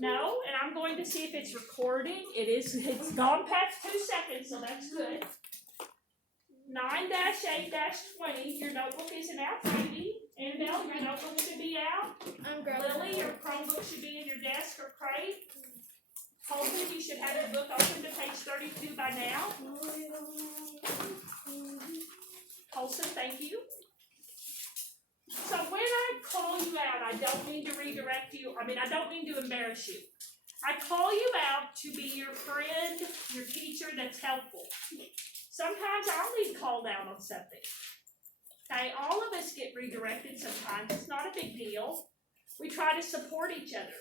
No, and I'm going to see if it's recording. It's gone past 2 seconds, so that's good. 9-8-20, your notebook isn't out, Brady. Annabelle, your notebook should be out. Lily, your Chromebook should be in your desk or crate. Colton, you should have your book open to page 32 by now. Colson, thank you. So when I call you out, I don't mean to redirect you. I don't mean to embarrass you. I call you out to be your friend, your teacher that's helpful. Sometimes I'll be called out on something. Okay, all of us get redirected sometimes. It's not a big deal. We try to support each other.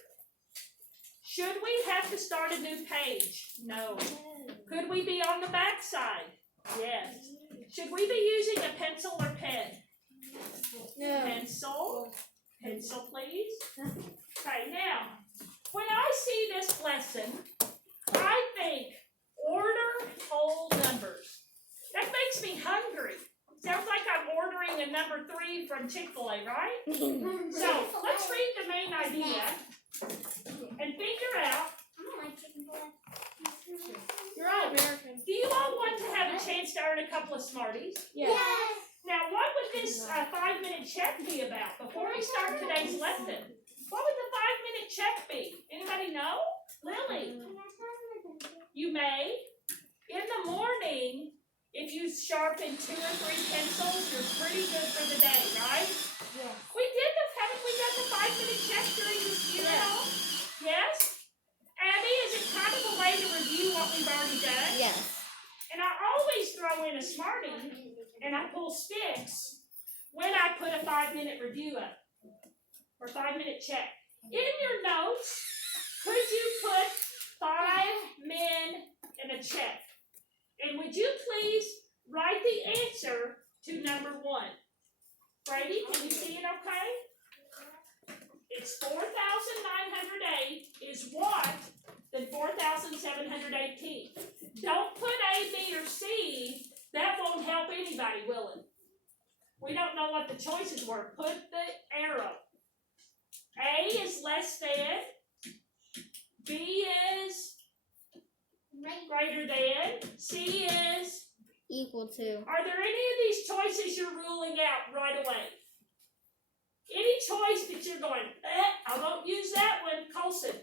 Should we have to start a new page? No. Could we be on the back side? Yes. Should we be using a pencil or pen? No. Pencil. Pencil, please. Okay, now, when I see this lesson, I think order whole numbers. That makes me hungry. Sounds like I'm ordering a number 3 from Chick-fil-A, right? So, let's read the main idea and figure out. You're all American. Do you all want to have a chance to earn a couple of Smarties? Yes. Now, what would this 5-minute check be about? Before we start today's lesson, what would the 5-minute check be? Anybody know? Lily, you may. In the morning, if you sharpen 2 or 3 pencils, you're pretty good for the day, right? Yes. Haven't we done the 5-minute check during this year at all? Yes? Abby, is it kind of a way to review what we've already done? Yes. And I always throw in a Smartie, and I pull sticks when I put a 5-minute review up, or 5-minute check. In your notes, could you put 5 men and a check? And would you please write the answer to number 1? Brady, can you see it okay? It's 4,908 is what than 4,718. Don't put A, B, or C. That won't help anybody, will it? We don't know what the choices were. Put the arrow. A is less than. B is greater than. C is equal to. Are there any of these choices you're ruling out right away? Any choice that you're going, I won't use that one, Colson.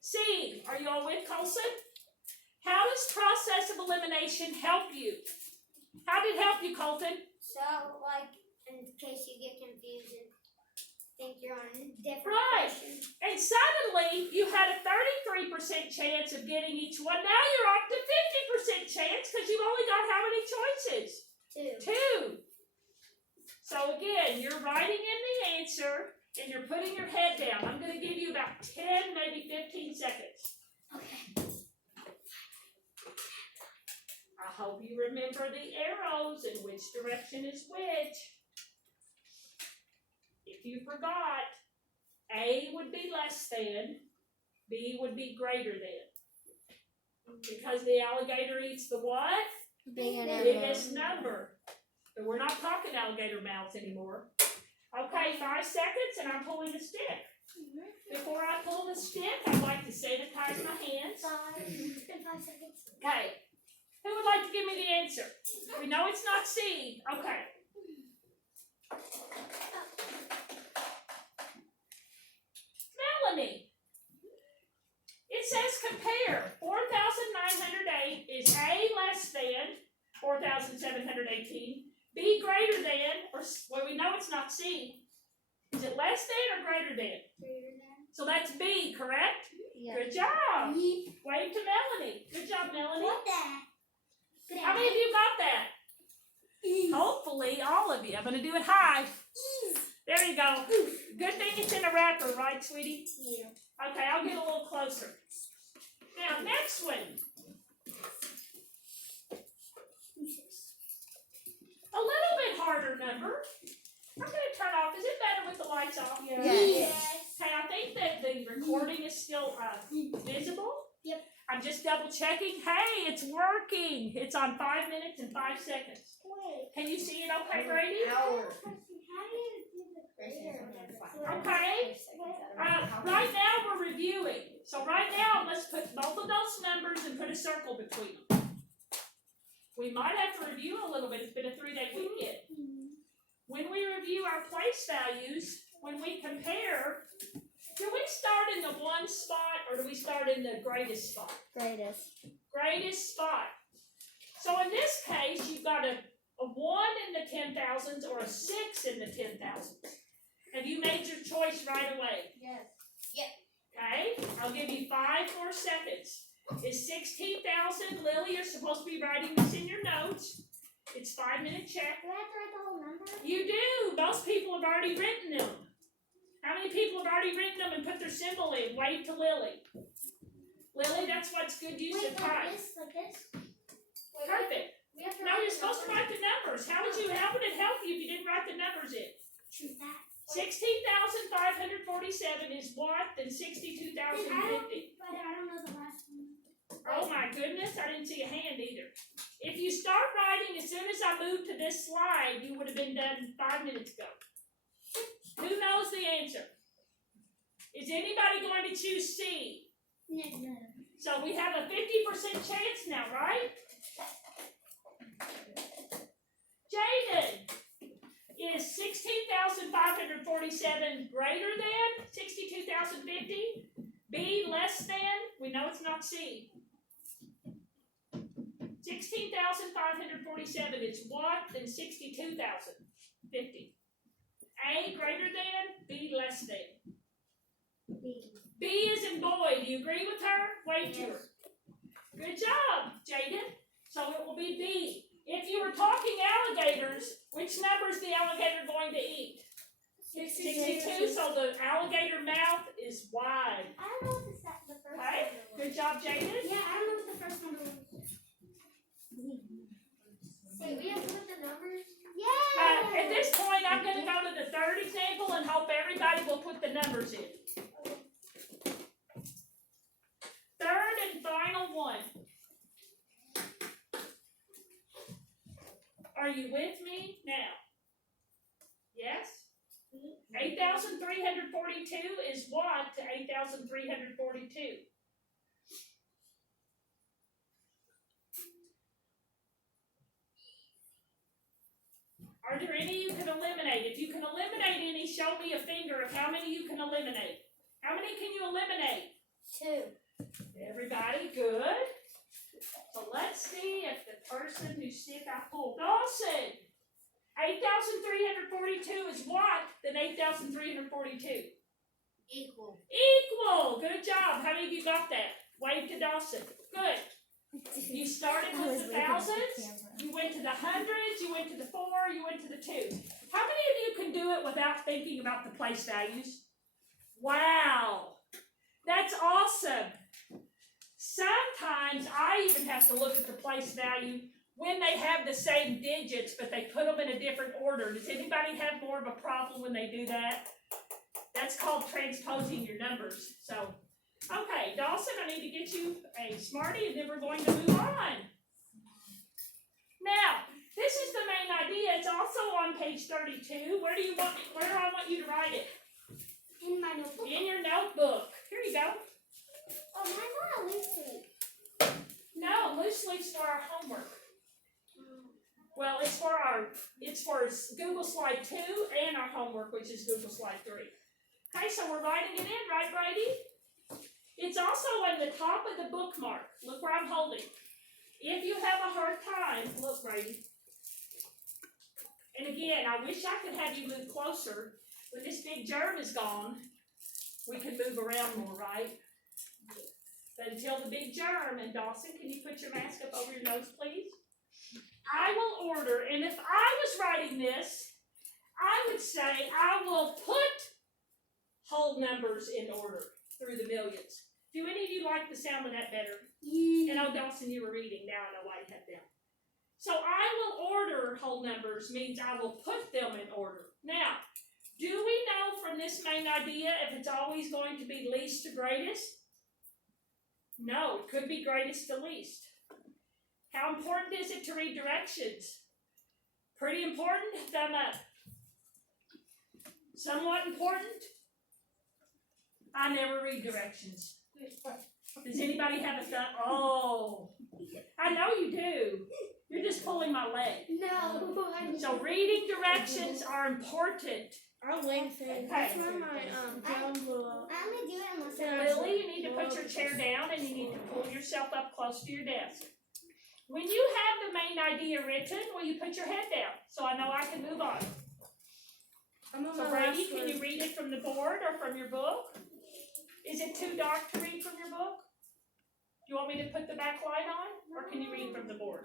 C. Are you all with Colson? How does process of elimination help you? How did it help you, Colton? So, like, in case you get confused and think you're on different Right. questions. And suddenly, you had a 33% chance of getting each one. Now you're up to 50% chance because you've only got how many choices? 2. So again, you're writing in the answer and you're putting your head down. I'm going to give you about 10, maybe 15 seconds. Okay. I hope you remember the arrows and which direction is which. If you forgot, A would be less than, B would be greater than. Because the alligator eats the what? Biggest number. But we're not talking alligator mouths anymore. Okay, 5 seconds and I'm pulling the stick. Before I pull the stick, I'd like to sanitize my hands. 5 seconds. Okay. Who would like to give me the answer? We know it's not C. Okay. Melanie. It says compare. 4,908 is A less than 4,718. B greater than, or well, we know it's not C. Is it less than or greater than? Greater than. So that's B, correct? Yeah. Good job. Wave to Melanie. Good job, Melanie. What the? How many of you got that? Hopefully, all of you. I'm going to do it high. There you go. Good thing it's in a wrapper, right, sweetie? Yeah. Okay, I'll get a little closer. Now, next one. A little bit harder number. I'm going to turn off. Is it better with the lights off? Yes. Okay, I think that the recording is still visible. Yep. I'm just double checking. Hey, it's working. It's on 5 minutes and 5 seconds. Wait. Can you see it okay, Brady? How do you do the greater? Okay. Right now we're reviewing. So right now, let's put both of those numbers and put a circle between them. We might have to review a little bit. It's been a 3-day weekend. When we review our place values, when we compare, do we start in the one spot or do we start in the greatest spot? Greatest. Greatest spot. So in this case, you've got a 1 in the 10,000s or a 6 in the 10,000s. Have you made your choice right away? Yes. Okay, I'll give you 5 more seconds. Is 16,000, Lily, you're supposed to be writing this in your notes. It's 5-minute check. Do I have to write the whole number? You do. Most people have already written them. How many people have already written them and put their symbol in? Wave to Lily. Lily, that's what's good use of time. Like this? Perfect. We have to No, you're supposed to write the numbers. How would it help you if you didn't write the numbers in? 16,547 is what? Then 62,050. But I don't know the last one. Oh my goodness, I didn't see a hand either. If you start writing as soon as I move to this slide, you would have been done 5 minutes ago. Who knows the answer? Is anybody going to choose C? No. So we have a 50% chance now, right? Jaden, is 16,547 greater than 62,050? B less than? We know it's not C. 16,547 is what? Then 62,050. A greater than, B less than. B is in boy. Do you agree with her? Wave to her. Good job, Jaden. So it will be B. If you were talking alligators, which number is the alligator going to eat? 62, so the alligator mouth is wide. I don't know what the first Okay, number was. good job, Jaden. Yeah, I don't know what the first number was. Wait, we have to put the numbers? Yeah! At this point, I'm going to go to the third example and hope everybody will put the numbers in. Third and final one. Are you with me now? Yes? 8,342 is what to 8,342? Are there any you can eliminate? If you can eliminate any, show me a finger of how many you can eliminate. How many can you eliminate? 2. Everybody, good. So let's see if the person who stick I pulled. Dawson! 8,342 is what than 8,342? Equal. Equal! Good job. How many of you got that? Wave to Dawson. Good. You started with the thousands, you went to the hundreds, you went to the 4, you went to the 2. How many of you can do it without thinking about the place values? Wow! That's awesome! Sometimes I even have to look at the place value when they have the same digits, but they put them in a different order. Does anybody have more of a problem when they do that? That's called transposing your numbers. So, okay, Dawson, I need to get you a Smartie, and then we're going to move on. Now, this is the main idea. It's also on page 32. Where do I want you to write it? In my notebook. In your notebook. Here you go. Oh, mine's not a loose leaf. No, loose leaf's for our homework. Well, it's for Google Slide 2 and our homework, which is Google Slide 3. Okay, so we're writing it in, right, Brady? It's also on the top of the bookmark. Look where I'm holding. If you have a hard time, look, Brady. And again, I wish I could have you move closer. When this big germ is gone, we can move around more, right? But until the big germ, and Dawson, can you put your mask up over your nose, please? I will order, and if I was writing this, I would say I will put whole numbers in order through the millions. Do any of you like the sound of that better? Yeah. And oh, Dawson, you were reading. Now I know why you had them. So I will order whole numbers means I will put them in order. Now, do we know from this main idea if it's always going to be least to greatest? No, it could be greatest to least. How important is it to read directions? Pretty important? Thumb up. Somewhat important? I never read directions. Does anybody have a thumb? Oh, I know you do. You're just pulling my leg. No. So reading directions are important. Our wing thing. That's where my drone blew up. I only do it unless Lily, you need to put your chair down and you need to pull yourself up close to your desk. When you have the main idea written, will you put your head down so I know I can move on? I'm on So my Brady, last can one. you read it from the board or from your book? Is it too dark to read from your book? Do you want me to put the back light on or can you read from the board?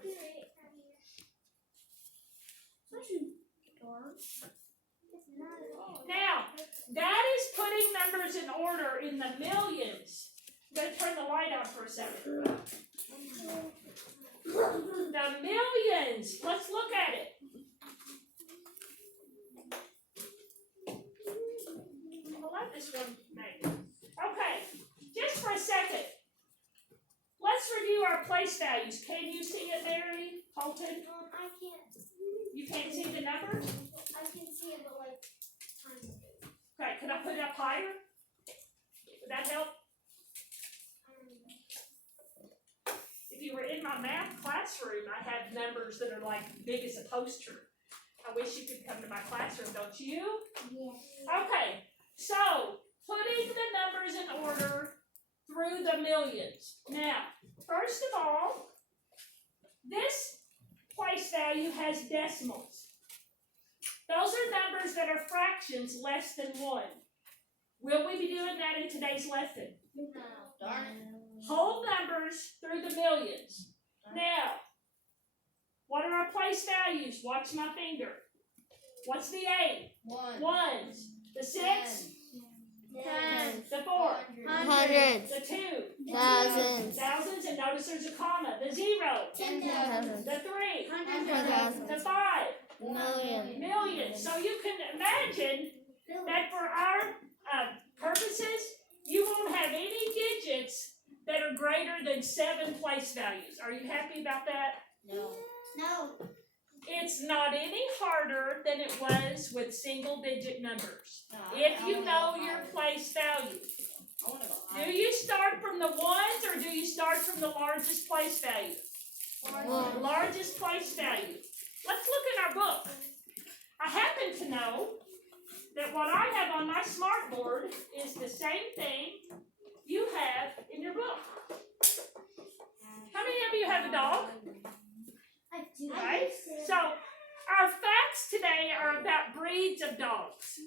Now, that is putting numbers in order in the millions. I'm going to turn the light on for a second. The millions. Let's look at it. I'll let this one make. Okay, just for a second. Let's review our place values. Can you see it, Mary Holton? I can't. You can't see the numbers? I can see it, but like kind of. Okay, could I put it up higher? Would that help? If you were in my math classroom, I have numbers that are like big as a poster. I wish you could come to my classroom, don't you? Yes. Okay, so putting the numbers in order through the millions. Now, first of all, this place value has decimals. Those are numbers that are fractions less than 1. Will we be doing that in today's lesson? Darn it. Whole numbers through the millions. Now, what are our place values? Watch my finger. What's the 8? Ones. The 6? Tens. The 4? Hundreds, The 2? thousands, Thousands, and notice there's a comma. The 0? 10,000, The 3? 100,000, The 5? million. Millions. So you can imagine that for our purposes, you won't have any digits that are greater than 7 place values. Are you happy about that? No. No. It's not any harder than it was with single digit numbers. If you know your place value. Do you start from the ones or do you start from the largest place value? The largest place value. Let's look in our book. I happen to know that what I have on my smart board is the same thing you have in your book. How many of you have a dog? I do. Right? So our facts today are about breeds of dogs.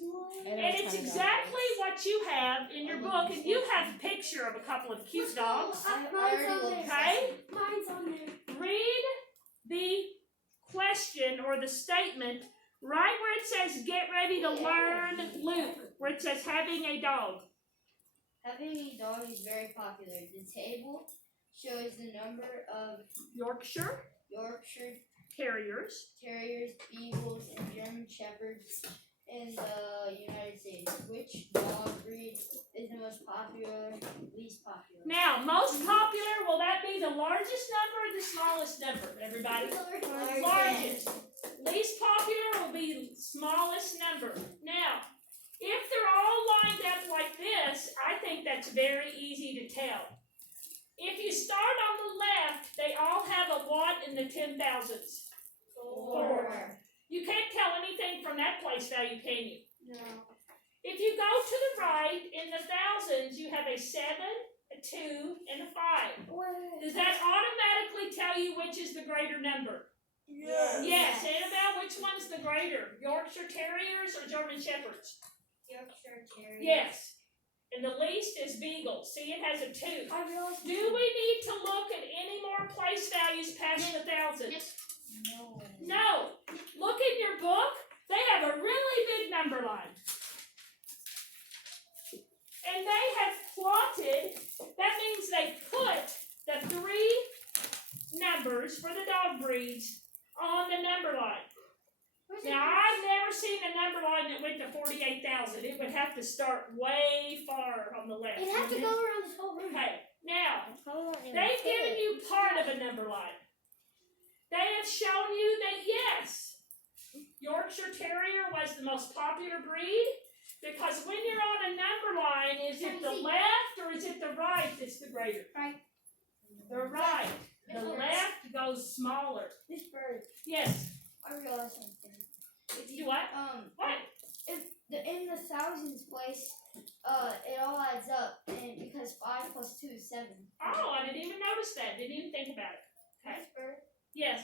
And it's exactly what you have in your book. And you have a picture of a couple of cute dogs. Okay? Mine's on there. Read the question or the statement right where it says get ready to learn Luke, where it says having a dog. Having a dog is very popular. The table shows the number of Yorkshire Yorkshire Terriers. Terriers, Beagles, and German Shepherds in the United States. Which dog breed is the most popular, least popular? Now, most popular, will that be the largest number or the smallest number, everybody? Largest. Least popular will be smallest number. Now, if they're all lined up like this, I think that's very easy to tell. If you start on the left, they all have a what in the 10,000s? 4. You can't tell anything from that place value, can you? No. If you go to the right, in the thousands, you have a 7, a 2, and a 5. Does that automatically tell you which is the greater number? Yes. Annabelle, which one's the greater? Yorkshire Terriers or German Shepherds? Yorkshire Terrier. Yes. And the least is Beagles. See, it has a 2. I realized. Do we need to look at any more place values past the thousands? No. No. Look in your book. They have a really big number line. And they have plotted, that means they put the 3 numbers for the dog breeds on the number line. Now, I've never seen a number line that went to 48,000. It would have to start way far on the left. It'd have to go around this whole room. Okay, now, they've given you part of a number line. They have shown you that yes, Yorkshire Terrier was the most popular breed. Because when you're on a number line, is it the left or is it the right that's the greater? Right. The right. The left goes smaller. This bird. Yes. I realized something. If You what? What? In the thousands place, it all adds up, and because 5 plus 2 is 7. Oh, I didn't even notice that. Didn't even think about it. Okay. This bird. Yes.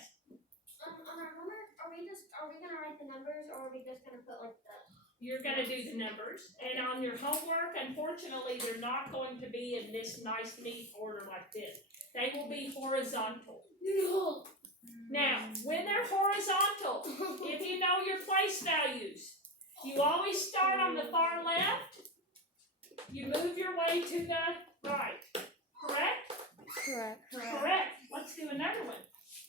On our homework, are we gonna write the numbers, or are we just gonna put like the? You're gonna do the numbers, and on your homework, unfortunately, they're not going to be in this nice neat order like this. They will be horizontal. No. Now, when they're horizontal, if you know your place values, you always start on the far left, you move your way to the right. Correct? Correct. Correct. Let's do another one.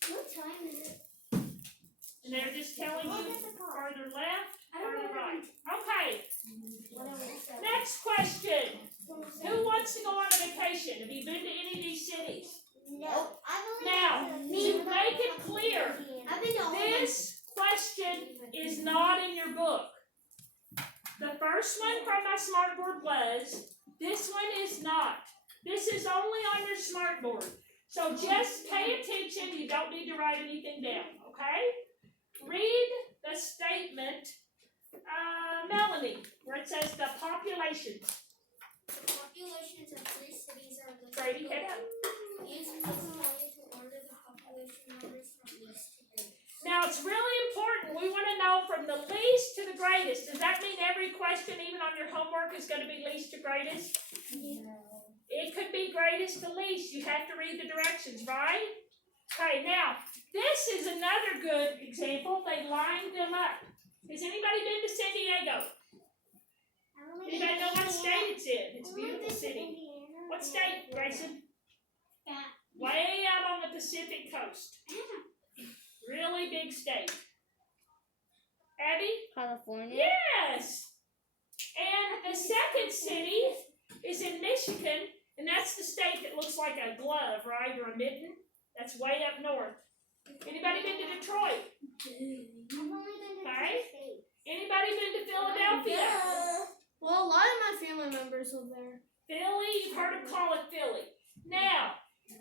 What time is it? And they're just telling Look you at the clock. further left, I don't further know. right. Okay, Whatever it says. next question. Who wants to go on a vacation? Have you been to any of these cities? No. I've only Now, been to make it clear, I've been to this question is not in your book. The first one from my smartboard was, this one is not. This is only on your smartboard. So just pay attention, you don't need to write anything down, okay? Read the statement, Melanie, where it says the populations. The populations of 3 cities are listed. Brady, hit it. Use municipality to order the population numbers from least to greatest. Now, it's really important, we want to know from the least to the greatest. Does that mean every question, even on your homework, is going to be least to greatest? It could be greatest to least. You have to read the directions, right? Okay, now, this is another good example. They lined them up. Has anybody been to San Diego? Anybody know what state it's in? It's a beautiful city. What state, Grayson? Way out on the Pacific coast. Really big state. Abby? California. Yes! And the second city is in Michigan, and that's the state that looks like a glove, right, or a mitten. That's way up north. Anybody been to Detroit? I've only been to Okay. 2 states. Anybody been to Philadelphia? Well, a lot of my family members live there. Philly, you've heard them call it Philly. Now,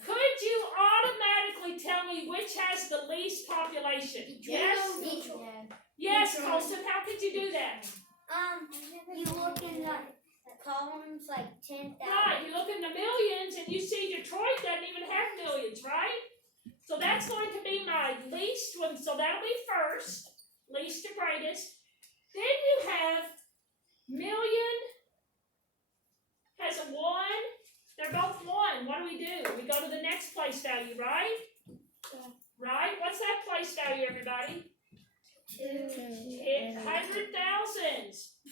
could you automatically tell me which has the least population? Yes? Yes, Colson, how could you do that? You look in the columns like 10,000. Right, you look in the millions and you see Detroit doesn't even have millions, right? So that's going to be my least one, so that'll be first, least to greatest. Then you have million has a 1. They're both 1. What do? We go to the next place value, right? Right? What's that place value, everybody? 100,000.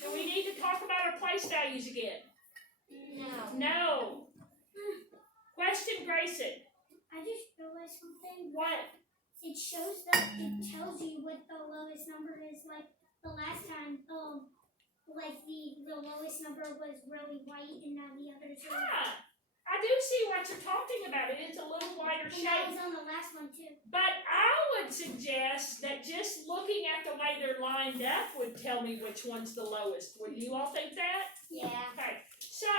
Do we need to talk about our place values again? No. No. Question, Grayson. I just realized something. What? It shows that it tells you what the lowest number is. Like the last time, like the lowest number was really white, and now the others are. Ah, I do see what you're talking about. It is a little wider And that shape. was on the last one too. But I would suggest that just looking at the way they're lined up would tell me which one's the lowest. Would you all think that? Yeah. Okay. So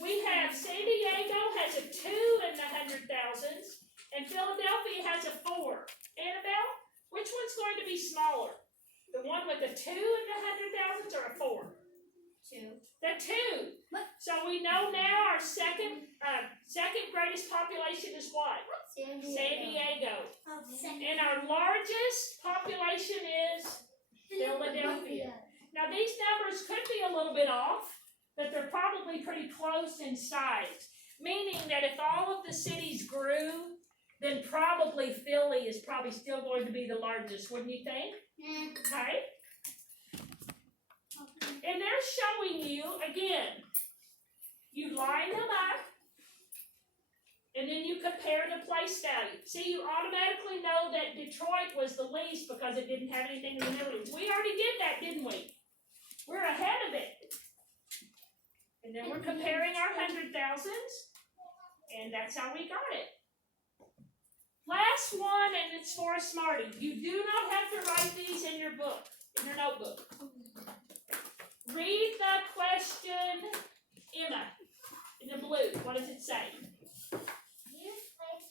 we have San Diego has a 2 in the 100,000s, and Philadelphia has a 4. Annabelle, which one's going to be smaller? The one with the 2 in the 100,000s or a 4? 2. The 2. So we know now our second greatest population is what? San Diego. And our largest population is Philadelphia. Now these numbers could be a little bit off, but they're probably pretty close in size. Meaning that if all of the cities grew, then probably Philly is probably still going to be the largest, wouldn't you think? Okay. And they're showing you, again, you line them up, and then you compare the place value. See, you automatically know that Detroit was the least because it didn't have anything in the millions. We already did that, didn't we? We're ahead of it. And then we're comparing our 100,000s, and that's how we got it. Last one, and it's for a smarty. You do not have to write these in your book, in your notebook. Read the question, Emma, in the blue. What does it say? Use place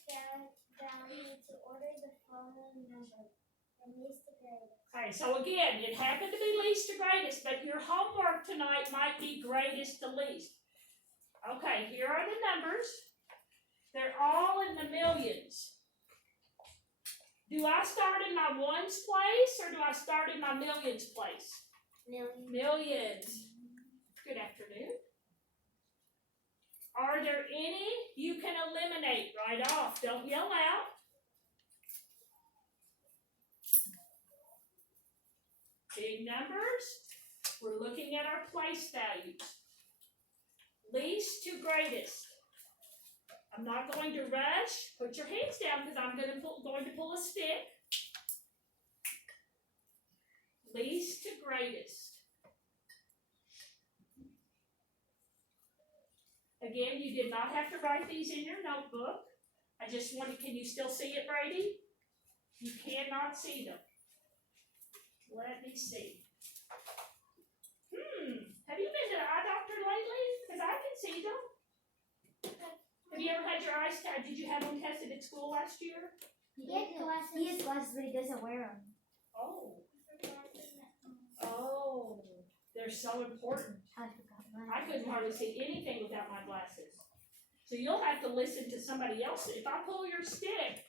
value to order the following number from least to greatest. Okay, so again, it happened to be least to greatest, but your homework tonight might be greatest to least. Okay, here are the numbers. They're all in the millions. Do I start in my ones place or do I start in my millions place? Millions. Good afternoon. Are there any you can eliminate right off? Don't yell out. Big numbers. We're looking at our place values. Least to greatest. I'm not going to rush. Put your hands down because I'm going to pull a stick. Least to greatest. Again, you did not have to write these in your notebook. I just wanted, can you still see it, Brady? You cannot see them. Let me see. Have you been to the eye doctor lately? Because I can see them. Have you ever had your eyes tested? Did you have them tested at school last year? He has glasses. He has glasses, but he doesn't wear them. Oh. Oh. They're so important. I forgot mine. I couldn't hardly see anything without my glasses. So you'll have to listen to somebody else. If I pull your stick,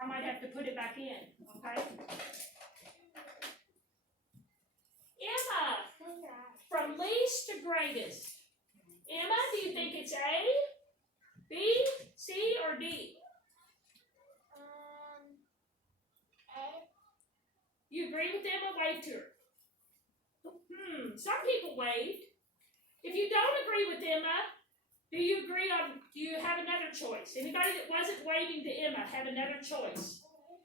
I might have to put it back in, okay? Emma, from least to greatest. Emma, do you think it's A, B, C, or D? A. You agree with Emma? Wave to her. Some people waved. If you don't agree with Emma, do you have another choice? Anybody that wasn't waving to Emma have another choice?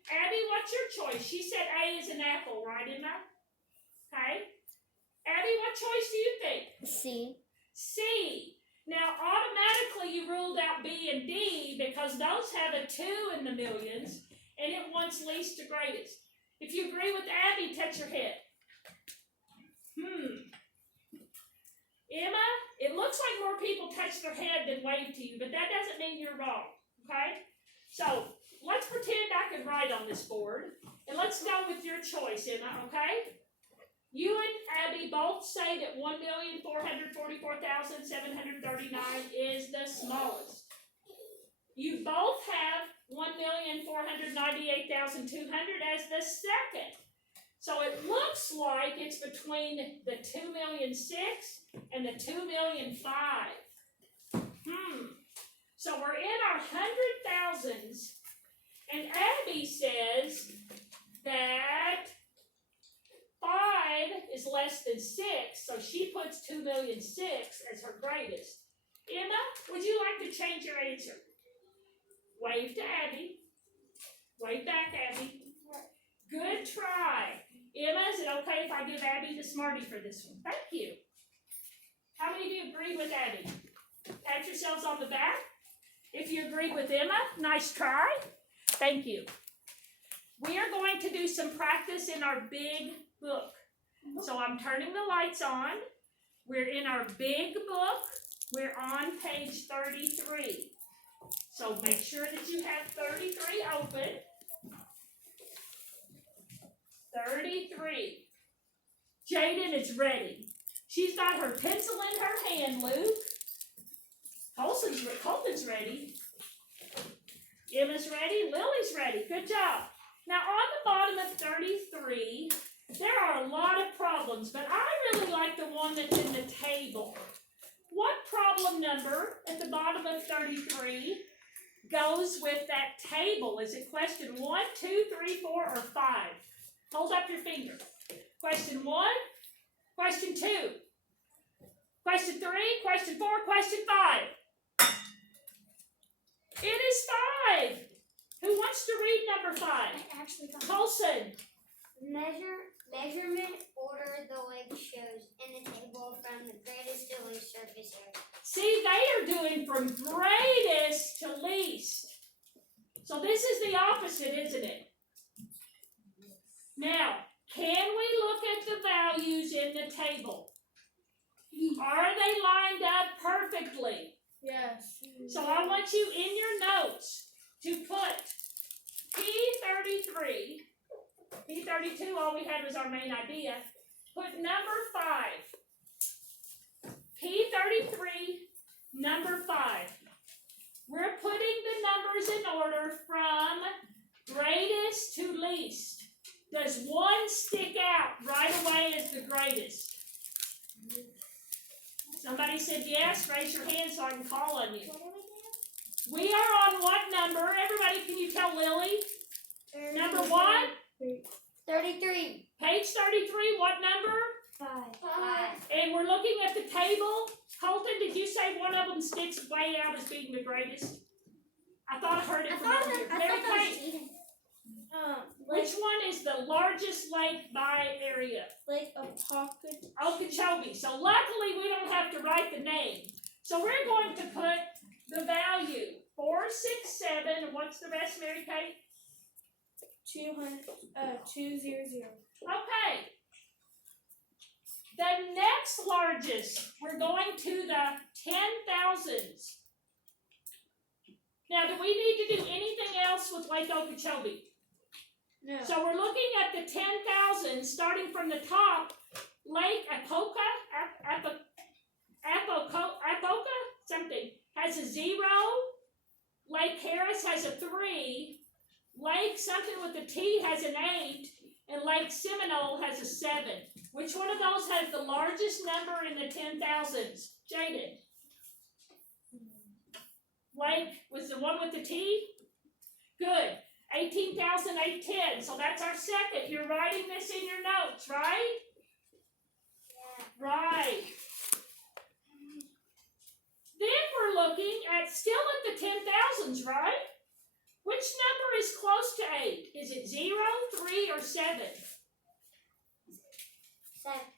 Abby, what's your choice? She said A is an apple, right, Emma? Okay. Abby, what choice do you think? C. C. Now, automatically you ruled out B and D because those have a 2 in the millions, and it wants least to greatest. If you agree with Abby, touch your head. Emma, it looks like more people touch their head than wave to you, but that doesn't mean you're wrong, okay? So, let's pretend I can write on this board, and let's go with your choice, Emma, okay? You and Abby both say that 1,444,739 is the smallest. You both have 1,498,200 as the second. So it looks like it's between the 2,000,006 and the 2,000,005. So we're in our 100,000s, and Abby says that 5 is less than 6, so she puts 2,000,006 as her greatest. Emma, would you like to change your answer? Wave to Abby. Wave back, Abby. Good try. Emma, is it okay if I give Abby the Smartie for this one? Thank you. How many of you agree with Abby? Pat yourselves on the back. If you agree with Emma, nice try. Thank you. We are going to do some practice in our big book. So I'm turning the lights on. We're in our big book. We're on page 33. So make sure that you have 33 open. 33. Jaden is ready. She's got her pencil in her hand, Luke. Colton's ready. Emma's ready. Lily's ready. Good job. Now on the bottom of 33, there are a lot of problems, but I really like the one that's in the table. What problem number at the bottom of 33 goes with that table? Is it question 1, 2, 3, 4, or 5? Hold up your finger. Question 1, question 2, question 3, question 4, question 5. It is 5. Who wants to read number 5? I actually got Colson. Measurement order the leg shows in the table from the greatest to least surface area. See, they are doing from greatest to least. So this is the opposite, isn't it? Now, can we look at the values in the table? Are they lined up perfectly? Yes. So I want you in your notes to put P33, P32, all we had was our main idea. Put number 5. P33, number 5. We're putting the numbers in order from greatest to least. Does one stick out right away as the greatest? Somebody said yes. Raise your hand so I can call on you. What are we doing? We are on what number? Everybody, can you tell Lily? Number what? 33. Page 33, what number? 5. 5. And we're looking at the table. Colton, did you say one of them sticks way out as being the greatest? I thought I heard it from over here. Mary Kate, which one is the largest lake by area? Like a pocket. Okeechobee. So luckily we don't have to write the name. So we're going to put the value 467. And what's the rest, Mary Kate? 200. 200. Okay. The next largest, we're going to the 10,000s. Now, do we need to do anything else with Lake Okeechobee? No. So we're looking at the 10,000, starting from the top. Lake Apoka, something, has a 0. Lake Harris has a 3. Lake something with a T has an 8. And Lake Seminole has a 7. Which one of those has the largest number in the 10,000s? Jaden. Lake was the one with the T? Good. 18,810. So that's our second. You're writing this in your notes, right? Yeah. Right. Then we're looking at still at the 10,000s, right? Which number is close to 8? Is it 0, 3, or 7?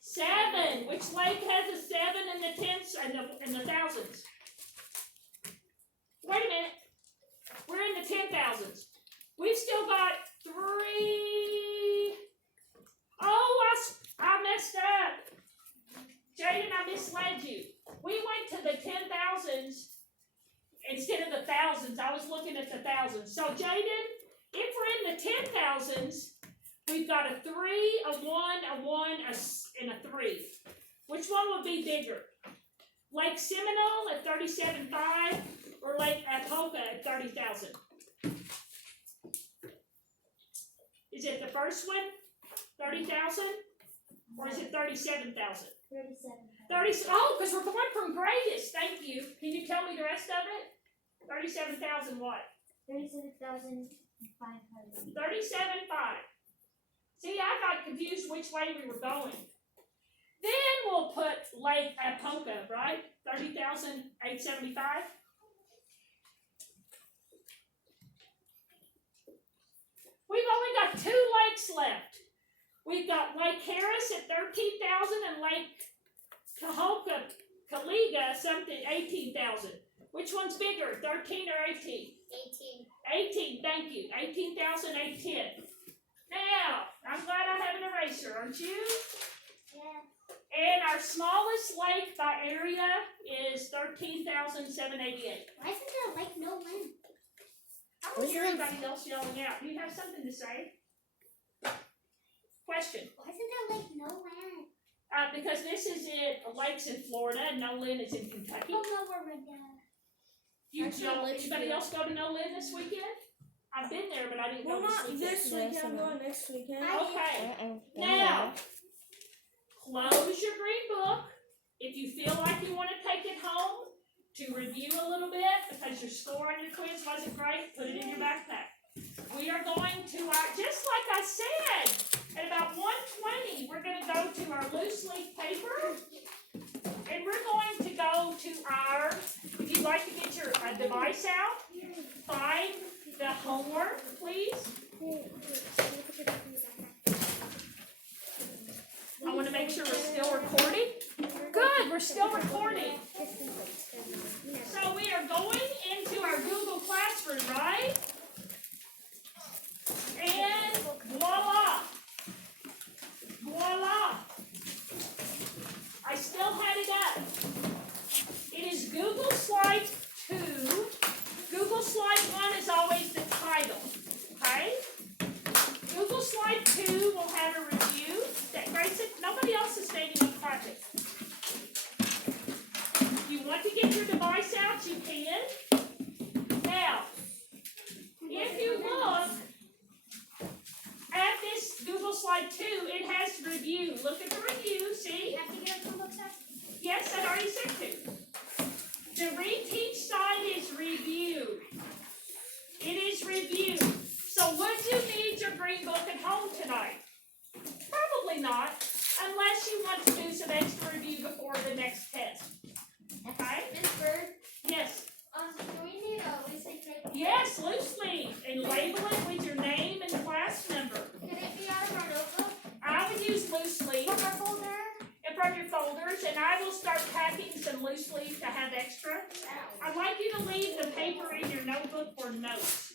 7. Which lake has a 7 in the tens and the thousands? Wait a minute. We're in the 10,000s. We've still got 3. Oh, I messed up. Jaden, I misled you. We went to the 10,000s instead of the thousands. I was looking at the thousands. So, Jaden, if we're in the 10,000s, we've got a 3, a 1, a 1, and a 3. Which one would be bigger? Lake Seminole at 37.5 or Lake Apoka at 30,000? Is it the first one, 30,000? Or is it 37,000? 37. Oh, because we're going from greatest. Thank you. Can you tell me the rest of it? 37,000 what? 37,500. 37.5. See, I got confused which way we were going. Then we'll put Lake Apoka, right? 30,875. We've only got 2 lakes left. We've got Lake Harris at 13,000 and Lake Caliga something 18,000. Which one's bigger, 13 or 18? 18, thank you. 18,810. Now, I'm glad I have an eraser, aren't you? Yeah. And our smallest lake by area is 13,788. Why isn't there like no land? I don't hear anybody else yelling out. Do you have something to say? Question. Why isn't there like no land? Because this is in lakes in Florida and Nolan is in Kentucky. Oh no, we're in Anybody else go to Nolan this weekend? I've been there, but I didn't Well, go not this weekend. this weekend. I'm going next weekend. Okay. Now, close your green book. If you feel like you want to take it home to review a little bit because your score on your quiz wasn't great, put it in your backpack. We are going to just like I said, at about 1:20, we're going to go to our loose leaf paper. And we're going to go to our, if you'd like to get your device out, find the homework, please. I want to make sure we're still recording. Good, we're still recording. So we are going into our Google Classroom, right? And voila. Voila. I still had it up. Yes, loose leaf, and label it with your name and class number. Can it be out of our notebook? I would use loose leaf From our folder? and from your folders, and I will start packing some loose leaf to have extra. I'd like you to leave the paper in your notebook for notes.